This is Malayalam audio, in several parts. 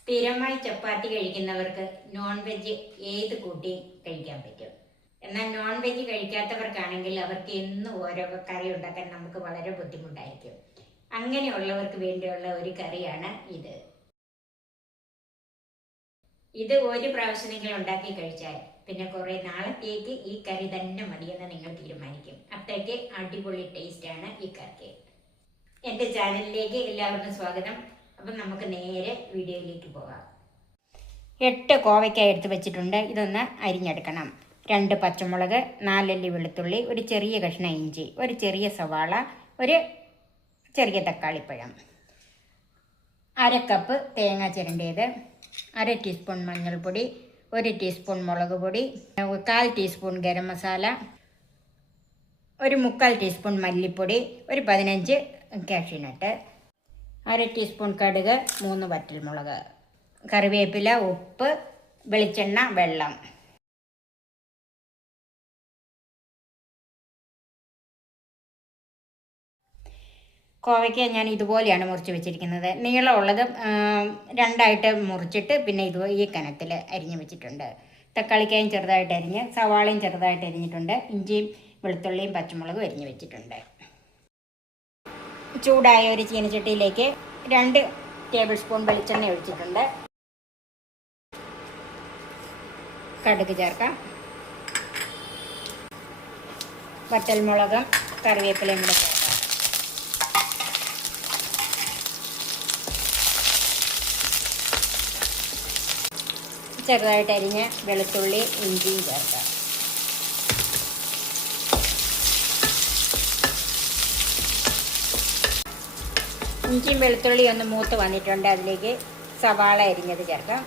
സ്ഥിരമായി ചപ്പാത്തി കഴിക്കുന്നവർക്ക് നോൺ വെജ് ഏത് കൂട്ടി കഴിക്കാൻ പറ്റും. എന്നാൽ നോൺ വെജ് കഴിക്കാത്തവർക്കാണെങ്കിൽ അവർക്ക് എന്നും ഓരോ കറി ഉണ്ടാക്കാൻ നമുക്ക് വളരെ ബുദ്ധിമുട്ടായിരിക്കും. അങ്ങനെയുള്ളവർക്ക് വേണ്ടിയുള്ള ഒരു കറിയാണ് ഇത്. ഇത് ഒരു പ്രാവശ്യമെങ്കിലും ഉണ്ടാക്കി കഴിച്ചാൽ പിന്നെ കുറെ നാളത്തേക്ക് ഈ കറി തന്നെ മതിയെന്ന് നിങ്ങൾ തീരുമാനിക്കും. അത്രയ്ക്ക് അടിപൊളി ടേസ്റ്റാണ് ഈ കറിക്ക്. എൻ്റെ ചാനലിലേക്ക് എല്ലാവർക്കും സ്വാഗതം. അപ്പം നമുക്ക് നേരെ വീഡിയോയിലേക്ക് പോകാം. 8 കോവയ്ക്ക എടുത്ത് വെച്ചിട്ടുണ്ട്. ഇതൊന്ന് അരിഞ്ഞെടുക്കണം. 2 പച്ചമുളക്, 4 അല്ലി വെളുത്തുള്ളി, ഒരു ചെറിയ കഷ്ണം ഇഞ്ചി, ഒരു ചെറിയ സവാള, ഒരു ചെറിയ തക്കാളിപ്പഴം, 1/2 കപ്പ് തേങ്ങ ചിരണ്ടിയത്, 1/2 ടീസ്പൂൺ മഞ്ഞൾപ്പൊടി, 1 ടീസ്പൂൺ മുളക് പൊടി, 1/4 ടീസ്പൂൺ ഗരം മസാല, ഒരു 1/4 ടീസ്പൂൺ മല്ലിപ്പൊടി, ഒരു 15 കാഷ്യൂനട്ട്, 1/2 ടീസ്പൂൺ കടുക്, 3 വറ്റൽമുളക്, കറിവേപ്പില, ഉപ്പ്, വെളിച്ചെണ്ണ, വെള്ളം. കോവയ്ക്ക ഞാൻ ഇതുപോലെയാണ് മുറിച്ച് വെച്ചിരിക്കുന്നത്. നീളമുള്ളത് 2ആയിട്ട് മുറിച്ചിട്ട് പിന്നെ ഈ കനത്തിൽ അരിഞ്ഞ് വെച്ചിട്ടുണ്ട്. തക്കാളിക്കായും ചെറുതായിട്ട് അരിഞ്ഞ്, സവാളയും ചെറുതായിട്ട് അരിഞ്ഞിട്ടുണ്ട്, ഇഞ്ചിയും വെളുത്തുള്ളിയും പച്ചമുളകും അരിഞ്ഞ് വെച്ചിട്ടുണ്ട്. ചൂടായ ഒരു ചീനച്ചട്ടിയിലേക്ക് 2 ടേബിൾ സ്പൂൺ വെളിച്ചെണ്ണ ഒഴിച്ചിട്ടുണ്ട്. കടുക് ചേർക്കാം. വറ്റൽമുളകും കറിവേപ്പിലയും കൂടെ ചേർക്കാം. ചെറുതായിട്ട് അരിഞ്ഞ് വെളുത്തുള്ളി ഇഞ്ചിയും ചേർക്കാം. ഇഞ്ചിയും വെളുത്തുള്ളി ഒന്ന് മൂത്ത് വന്നിട്ടുണ്ട്. അതിലേക്ക് സവാള അരിഞ്ഞത് ചേർക്കാം.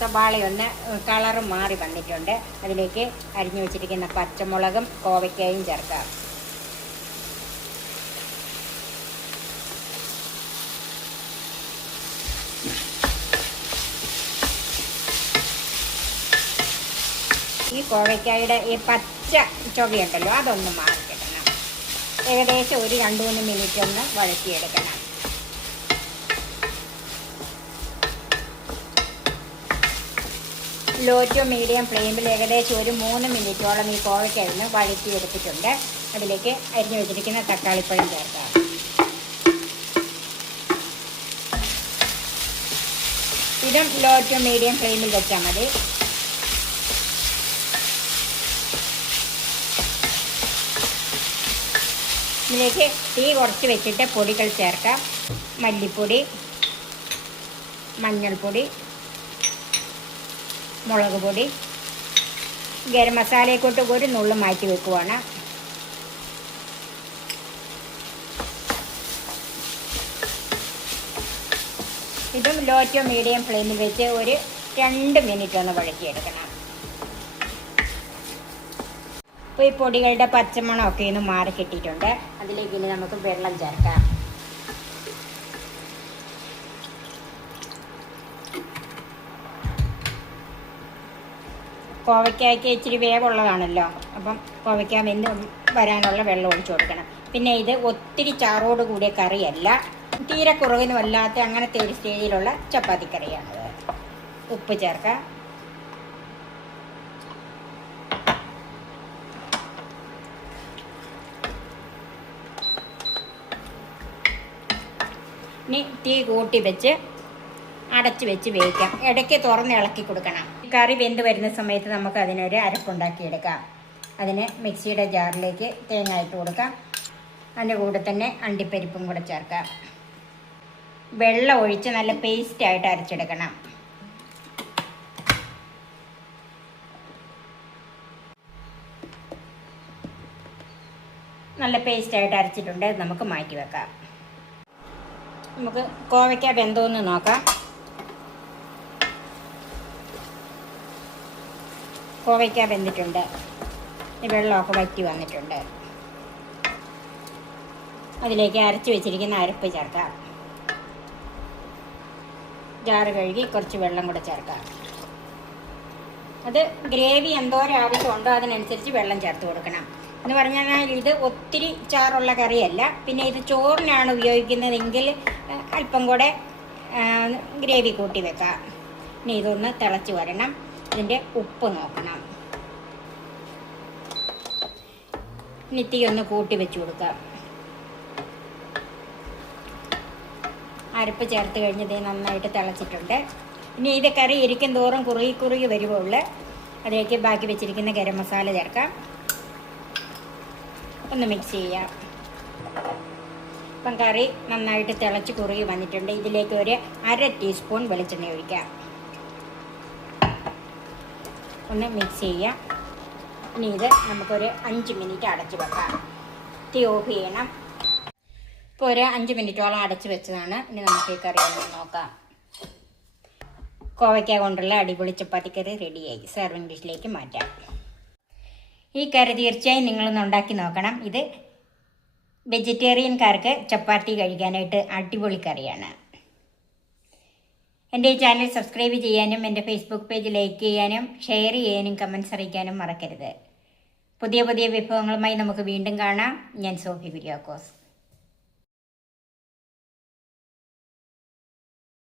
സവാളയൊന്ന് കളറ് മാറി വന്നിട്ടുണ്ട്. അതിലേക്ക് അരിഞ്ഞു വെച്ചിരിക്കുന്ന പച്ചമുളകും കോവയ്ക്കായും ചേർക്കാം. ഈ കോവയ്ക്കായുടെ ഈ പച്ച ചൊവയുണ്ടല്ലോ അതൊന്ന് മാറിക്കിടണം. ഏകദേശം ഒരു 2-3 മിനിറ്റ് ഒന്ന് വഴറ്റിയെടുക്കണം. ലോ ടു മീഡിയം ഫ്ലെയിമിൽ ഏകദേശം ഒരു 3 മിനിറ്റോളം ഈ കോവയ്ക്ക ഒന്ന് വഴറ്റിയെടുത്തിട്ടുണ്ട്. അതിലേക്ക് അരിഞ്ഞു വെച്ചിരിക്കുന്ന തക്കാളിപ്പഴം ചേർക്കാം. ഇതും ലോ ടു മീഡിയം ഫ്ലെയിമിൽ വെച്ചാൽ മതി. ഇതിലേക്ക് തീ കുറച്ച് വെച്ചിട്ട് പൊടികൾ ചേർക്കാം. മല്ലിപ്പൊടി, മഞ്ഞൾപ്പൊടി, മുളക് പൊടി, ഗരം മസാലയെക്കൊണ്ട് ഒരു നുള്ളു മാറ്റി വെക്കുവാണ്. ഇതും ലോ ടു മീഡിയം ഫ്ലെയിമിൽ വെച്ച് ഒരു 2 മിനിറ്റ് ഒന്ന് വഴറ്റിയെടുക്കണം. അപ്പോൾ ഈ പൊടികളുടെ പച്ചമണമൊക്കെ ഇന്ന് മാറി കിട്ടിയിട്ടുണ്ട്. അതിലേക്ക് ഇനി നമുക്ക് വെള്ളം ചേർക്കാം. കോവയ്ക്കായ്ക്ക് ഇച്ചിരി വേവുള്ളതാണല്ലോ, അപ്പം കോവയ്ക്ക വെന്ത് വരാനുള്ള വെള്ളം ഒഴിച്ചു കൊടുക്കണം. പിന്നെ ഇത് ഒത്തിരി ചാറോട് കൂടിയ കറിയല്ല, തീരെ കുറവിനും അല്ലാത്ത അങ്ങനത്തെ ഒരു സ്റ്റേജിലുള്ള ചപ്പാത്തി കറിയാണിത്. ഉപ്പ് ചേർക്കാം. ഇനി തീ കൂട്ടി വെച്ച് അടച്ച് വെച്ച് വേവിക്കാം. ഇടയ്ക്ക് തുറന്ന് ഇളക്കി കൊടുക്കണം. കറി വെന്ത് വരുന്ന സമയത്ത് നമുക്ക് അതിനൊരു അരപ്പുണ്ടാക്കിയെടുക്കാം. അതിന് മിക്സിയുടെ ജാറിലേക്ക് തേങ്ങ ഇട്ട് കൊടുക്കാം. അതിൻ്റെ കൂടെ തന്നെ അണ്ടിപ്പരിപ്പും കൂടെ ചേർക്കാം. വെള്ളം ഒഴിച്ച് നല്ല പേസ്റ്റായിട്ട് അരച്ചെടുക്കണം. നല്ല പേസ്റ്റായിട്ട് അരച്ചിട്ടുണ്ട്. നമുക്ക് മാറ്റി വെക്കാം. നമുക്ക് കോവയ്ക്ക വെന്തോന്ന് നോക്കാം. കോവയ്ക്ക വെന്തിട്ടുണ്ട്. വെള്ളമൊക്കെ വറ്റി വന്നിട്ടുണ്ട്. അതിലേക്ക് അരച്ച് വെച്ചിരിക്കുന്ന അരപ്പ് ചേർക്കാം. ജാറ് കഴുകി കുറച്ച് വെള്ളം കൂടെ ചേർക്കാം. അത് ഗ്രേവി എന്തോരം ആവശ്യമുണ്ടോ അതിനനുസരിച്ച് വെള്ളം ചേർത്ത് കൊടുക്കണം. എന്ന് പറഞ്ഞാൽ ഇത് ഒത്തിരി ചാറുള്ള കറിയല്ല. പിന്നെ ഇത് ചോറിനാണ് ഉപയോഗിക്കുന്നതെങ്കിൽ അല്പം കൂടെ ഗ്രേവി കൂട്ടി വെക്കാം. ഇനി ഇതൊന്ന് തിളച്ച് വരണം. ഇതിൻ്റെ ഉപ്പ് നോക്കണം. ഇനി തീ ഒന്ന് കൂട്ടി വെച്ച് കൊടുക്കാം. അരപ്പ് ചേർത്ത് കഴിഞ്ഞത് നന്നായിട്ട് തിളച്ചിട്ടുണ്ട്. ഇനി ഇത് കറി ഇരിക്കും തോറും കുറുകി വരുമ്പോൾ അതിലേക്ക് ബാക്കി വെച്ചിരിക്കുന്ന ഗരം മസാല ചേർക്കാം. ഒന്ന് മിക്സ് ചെയ്യാം. ഇപ്പം കറി നന്നായിട്ട് തിളച്ച് കുറുകി വന്നിട്ടുണ്ട്. ഇതിലേക്ക് ഒരു 1/2 ടീസ്പൂൺ വെളിച്ചെണ്ണ ഒഴിക്കാം. ഒന്ന് മിക്സ് ചെയ്യാം. ഇനി ഇത് നമുക്കൊരു 5 മിനിറ്റ് അടച്ച് വെക്കാം. തീ ഓഫ് ചെയ്യണം. ഇപ്പോൾ ഒരു 5 മിനിറ്റോളം അടച്ച് വെച്ചതാണ്. ഇനി നമുക്ക് ഈ കറി ഒന്ന് നോക്കാം. കോവയ്ക്ക കൊണ്ടുള്ള അടിപൊളി ചപ്പാത്തിക്കറി റെഡിയായി. സെർവിങ് ഡിഷിലേക്ക് മാറ്റാം. ഈ കറി തീർച്ചയായും നിങ്ങളൊന്ന് ഉണ്ടാക്കി നോക്കണം. ഇത് വെജിറ്റേറിയൻകാർക്ക് ചപ്പാത്തി കഴിക്കാനായിട്ട് അടിപൊളി കറിയാണ്. എൻ്റെ ഈ ചാനൽ സബ്സ്ക്രൈബ് ചെയ്യാനും എൻ്റെ ഫേസ്ബുക്ക് പേജ് ലൈക്ക് ചെയ്യാനും ഷെയർ ചെയ്യാനും കമൻറ്റ്സ് അറിയിക്കാനും മറക്കരുത്. പുതിയ വിഭവങ്ങളുമായി നമുക്ക് വീണ്ടും കാണാം. ഞാൻ സോഫി കുര്യാക്കോസ്.